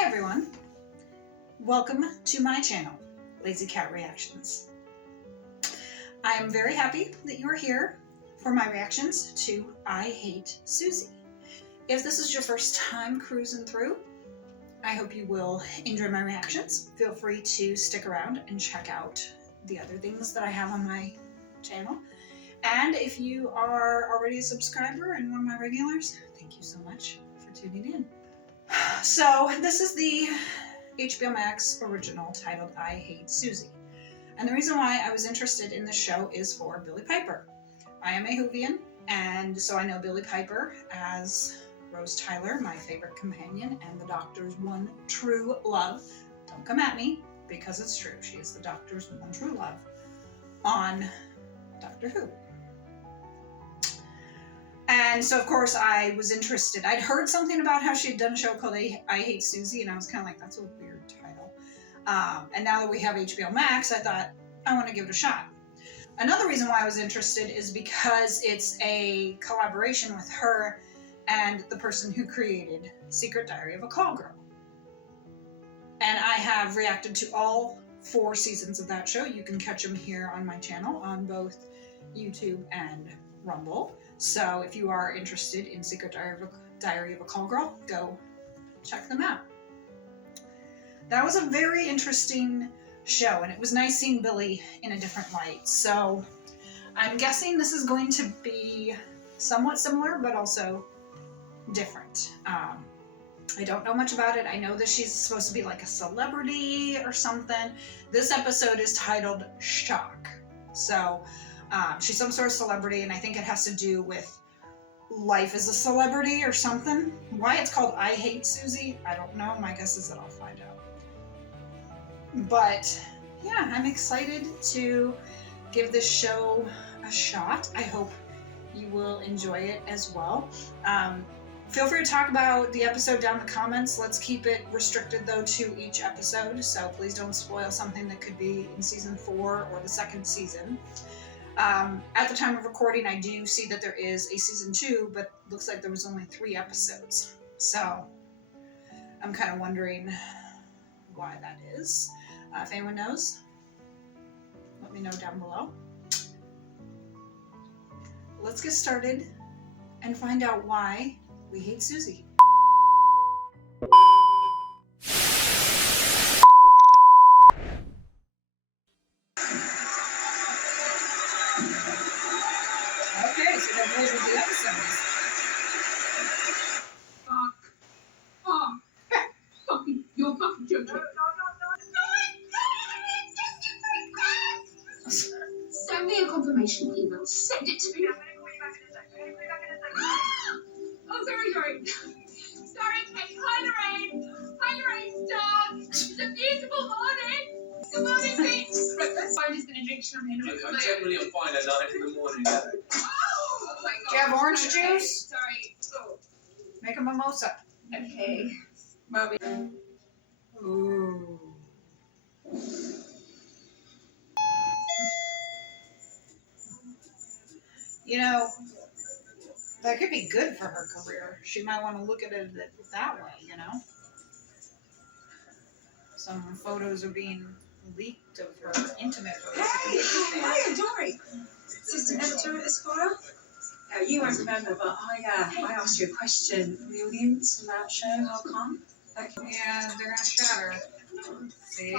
Hi everyone, welcome to my channel, Lazy Cat Reactions. I am very happy that you are here for my reactions to I Hate Suzie. If this is your first time cruising through, I hope you will enjoy my reactions. Feel free to stick around and check out the other things that I have on my channel. And if you are already a subscriber and one of my regulars, thank you so much for tuning in. So this is the HBO Max original titled I Hate Suzie. And the reason why I was interested in this show is for Billie Piper. I am a Whovian, and so I know Billie Piper as Rose Tyler, my favorite companion, and the Doctor's one true love. Don't come at me, because it's true. She is the Doctor's one true love on Doctor Who. And so, of course, I was interested. I'd heard something about how she had done a show called I Hate Suzie, and I was kind of like, that's a weird title. And now that we have HBO Max, I thought, I want to give it a shot. Another reason why I was interested is because it's a collaboration with her and the person who created Secret Diary of a Call Girl. And I have reacted to all 4 seasons of that show. You can catch them here on my channel on both YouTube and Rumble. So if you are interested in Secret Diary of a Call Girl, go check them out. That was a very interesting show, and it was nice seeing Billie in a different light. So I'm guessing this is going to be somewhat similar, but also different. I don't know much about it. I know that she's supposed to be like a celebrity or something. This episode is titled Shock. So she's some sort of celebrity, and I think it has to do with life as a celebrity or something. Why it's called I Hate Suzie, I don't know. My guess is that I'll find out. But yeah, I'm excited to give this show a shot. I hope you will enjoy it as well. Feel free to talk about the episode down in the comments. Let's keep it restricted though to each episode, so please don't spoil something that could be in season 4 or the 2nd season. At the time of recording, I do see that there is a season 2, but looks like there was only 3 episodes. So I'm kind of wondering why that is. If anyone knows, let me know down below. Let's get started and find out why we hate Suzie. Okay, so that goes with the episodes. Fucking, you're fucking joking. No. Send me a confirmation email. Send it to me. I'm gonna call you back in a second. Oh, sorry. Sorry, Kate. Hi, Lorraine. Dog. It's a beautiful morning. Good morning, bitch. Right, I'm just gonna drink champagne. I generally am fine at 9 in the morning. Oh my god. Do you have orange juice? Sorry. Oh. Make a mimosa. Okay. Bobby. Ooh. You know, that could be good for her career. She might want to look at it that way, you know? Some photos are being leaked of her intimate photos. Hiya, Dory. Assistant editor at Esquire. Now, you won't remember, but I asked you a question from the audience on that show. How come? Yeah, they're going to shatter. See?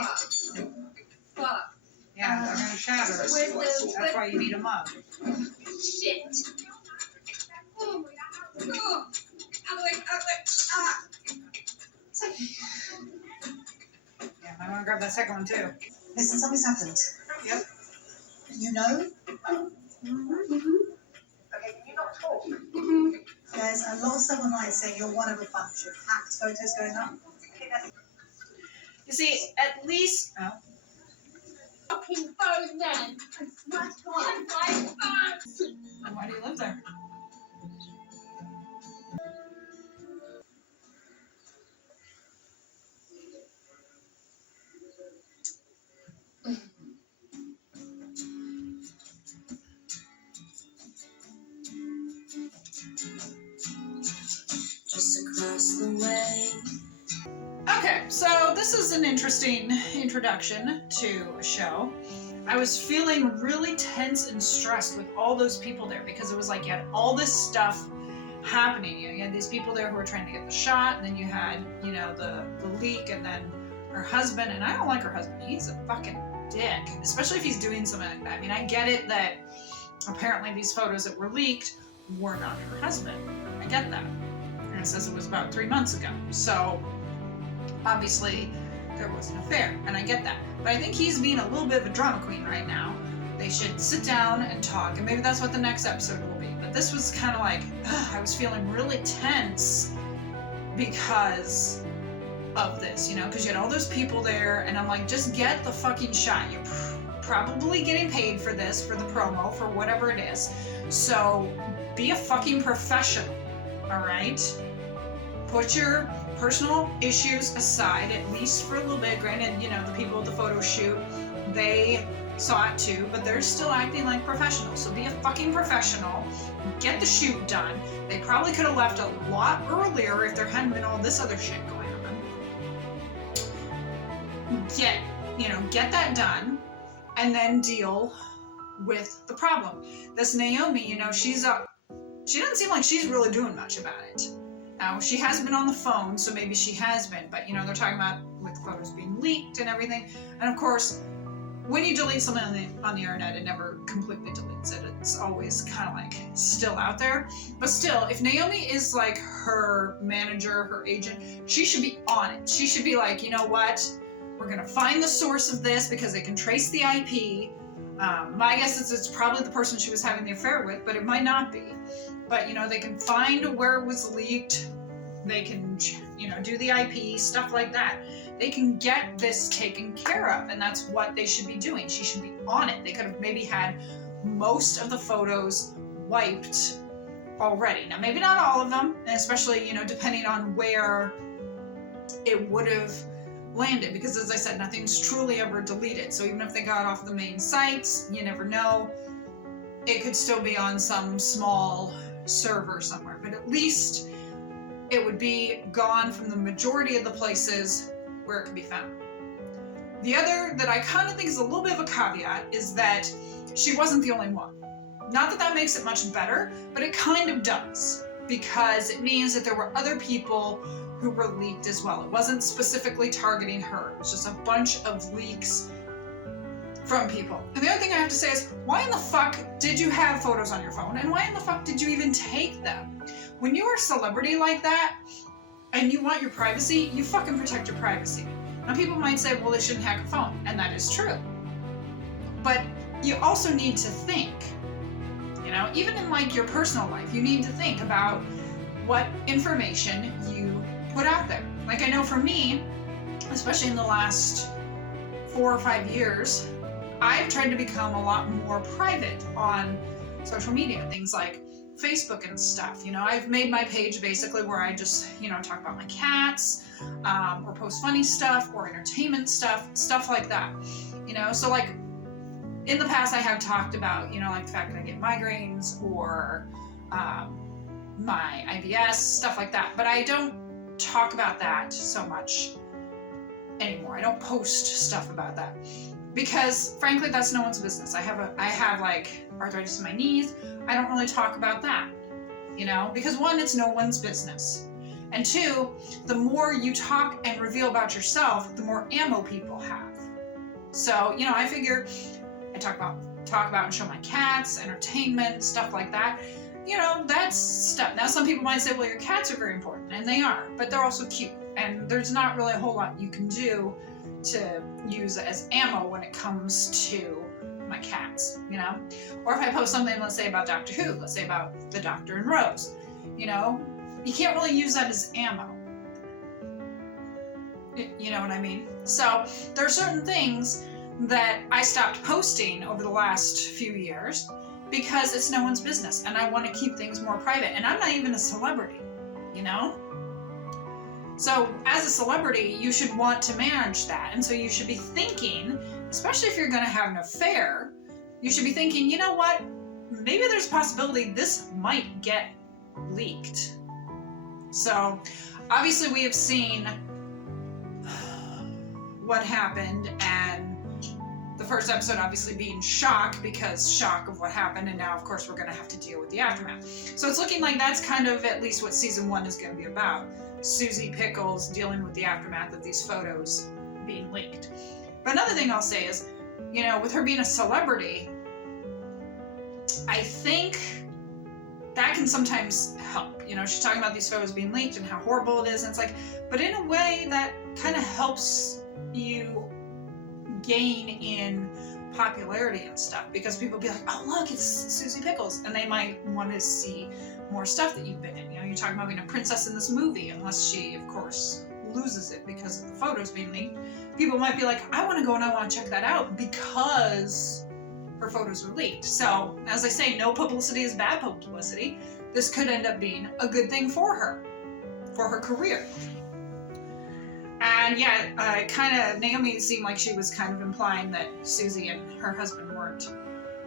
Fuck. Yeah, they're going to shatter. That's why you need a mug. Shit. Oh my god. Oh. Out of the way. It's okay. Yeah, I want to grab that second one too. Listen, something's happened. Yep. You know? Mm-hmm. Okay, can you not talk? Mm-hmm. There's a lot of stuff online saying you're one of a bunch of hacked photos going up. You see, at least... Oh. Fucking phone then. I smashed my phone. Then why do you live there? Just across the way. Okay, so this is an interesting introduction to a show. I was feeling really tense and stressed with all those people there because it was like you had all this stuff happening. You had these people there who were trying to get the shot, and then you had, the leak, and then her husband, and I don't like her husband. He's a fucking dick, especially if he's doing something like that. I mean, I get it that apparently these photos that were leaked were not her husband. I get that. And it says it was about 3 months ago. So obviously there was an affair, and I get that. But I think he's being a little bit of a drama queen right now. They should sit down and talk, and maybe that's what the next episode will be. But this was kind of like, I was feeling really tense because of this, because you had all those people there, and I'm like, just get the fucking shot. You're probably getting paid for this, for the promo, for whatever it is. So be a fucking professional, all right? Put your personal issues aside, at least for a little bit. Granted, the people at the photo shoot, they saw it too, but they're still acting like professionals. So be a fucking professional. Get the shoot done. They probably could have left a lot earlier if there hadn't been all this other shit going on. Get that done, and then deal with the problem. This Naomi, she doesn't seem like she's really doing much about it. Now, she has been on the phone, so maybe she has been, but they're talking about with photos being leaked and everything. And of course, when you delete something on the internet, it never completely deletes it. It's always kind of like still out there. But still, if Naomi is like her manager, her agent, she should be on it. She should be like, you know what? We're going to find the source of this because they can trace the IP. My guess is it's probably the person she was having the affair with, but it might not be. But, they can find where it was leaked. They can, do the IP, stuff like that. They can get this taken care of, and that's what they should be doing. She should be on it. They could have maybe had most of the photos wiped already. Now, maybe not all of them, and especially, depending on where it would have landed, because as I said, nothing's truly ever deleted. So even if they got off the main sites, you never know. It could still be on some small server somewhere, but at least it would be gone from the majority of the places where it could be found. The other that I kind of think is a little bit of a caveat is that she wasn't the only one. Not that that makes it much better, but it kind of does, because it means that there were other people who were leaked as well. It wasn't specifically targeting her. It was just a bunch of leaks from people. And the other thing I have to say is, why in the fuck did you have photos on your phone? And why in the fuck did you even take them? When you're a celebrity like that, and you want your privacy, you fucking protect your privacy. Now people might say, well, they shouldn't hack a phone, and that is true. But you also need to think, even in like your personal life, you need to think about what information you put out there. Like I know for me, especially in the last 4 or 5 years, I've tried to become a lot more private on social media, things like Facebook and stuff. I've made my page basically where I just, talk about my cats, or post funny stuff or entertainment stuff like that. So like in the past I have talked about, like the fact that I get migraines or my IBS, stuff like that. But I don't talk about that so much anymore. I don't post stuff about that. Because frankly, that's no one's business. I have like arthritis in my knees. I don't really talk about that, because one, it's no one's business. And two, the more you talk and reveal about yourself, the more ammo people have. So, I figure I talk about and show my cats, entertainment, stuff like that. That's stuff. Now, some people might say, well, your cats are very important, and they are, but they're also cute. And there's not really a whole lot you can do to use as ammo when it comes to my cats, Or if I post something, let's say about Doctor Who, let's say about the Doctor and Rose, you can't really use that as ammo. You know what I mean? So there are certain things that I stopped posting over the last few years because it's no one's business, and I want to keep things more private. And I'm not even a celebrity, So as a celebrity, you should want to manage that. And so you should be thinking, especially if you're going to have an affair, you should be thinking, you know what? Maybe there's a possibility this might get leaked. So obviously we have seen what happened, and the first episode obviously being shock of what happened, and now of course we're going to have to deal with the aftermath. So it's looking like that's kind of at least what season 1 is going to be about. Suzie Pickles dealing with the aftermath of these photos being leaked. But another thing I'll say is, you know, with her being a celebrity, I think that can sometimes help. You know, she's talking about these photos being leaked and how horrible it is, and it's like, but in a way that kind of helps you gain in popularity and stuff, because people be like, oh look, it's Suzie Pickles, and they might want to see more stuff that you've been in. You know, you're talking about being a princess in this movie, unless she of course loses it because of the photos being leaked. People might be like, I want to go and I want to check that out because her photos were leaked. So as I say, no publicity is bad publicity. This could end up being a good thing for her career. And yeah, Naomi seemed like she was kind of implying that Suzie and her husband weren't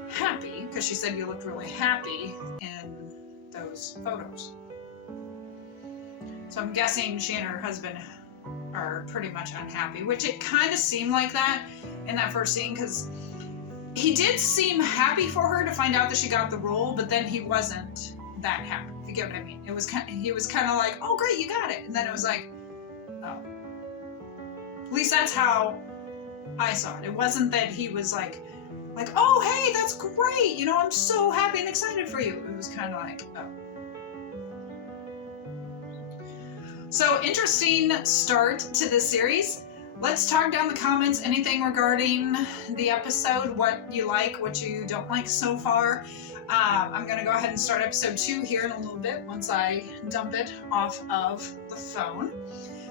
happy, because she said you looked really happy in those photos. So I'm guessing she and her husband are pretty much unhappy, which it kind of seemed like that in that first scene, because he did seem happy for her to find out that she got the role, but then he wasn't that happy, if you get what I mean. He was kind of like, oh great, you got it, and then it was like, oh. At least that's how I saw it. It wasn't that he was like, oh hey, that's great, you know, I'm so happy and excited for you. It was kind of like, oh. So interesting start to this series. Let's talk down in the comments anything regarding the episode, what you like, what you don't like so far. I'm going to go ahead and start episode 2 here in a little bit once I dump it off of the phone.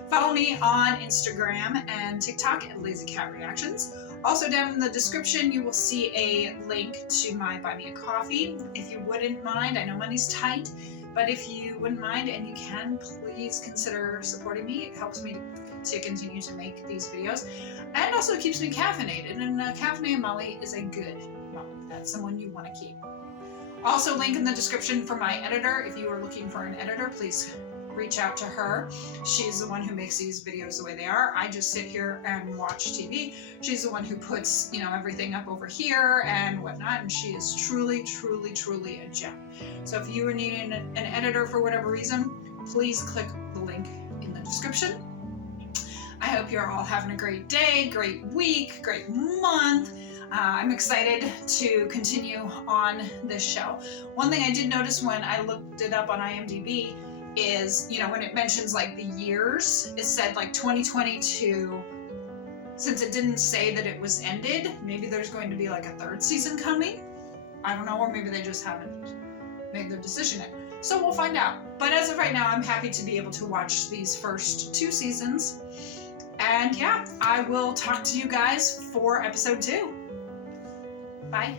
Follow me on Instagram and TikTok at Lazy Cat Reactions. Also down in the description you will see a link to my Buy Me a Coffee. If you wouldn't mind, I know money's tight, but if you wouldn't mind and you can, please consider supporting me. It helps me to continue to make these videos, and also it keeps me caffeinated, and caffeinated Molly is a good Molly. That's someone you want to keep. Also, link in the description for my editor. If you are looking for an editor, please reach out to her. She's the one who makes these videos the way they are. I just sit here and watch TV. She's the one who puts, you know, everything up over here and whatnot, and she is truly, truly, truly a gem. So if you are needing an editor for whatever reason, please click the link in the description. I hope you're all having a great day, great week, great month. I'm excited to continue on this show. One thing I did notice when I looked it up on IMDb is, you know, when it mentions like the years, it said like 2022. Since it didn't say that it was ended, maybe there's going to be like a 3rd season coming. I don't know, or maybe they just haven't made their decision yet. So we'll find out. But as of right now, I'm happy to be able to watch these first 2 seasons. And yeah, I will talk to you guys for episode 2. Bye.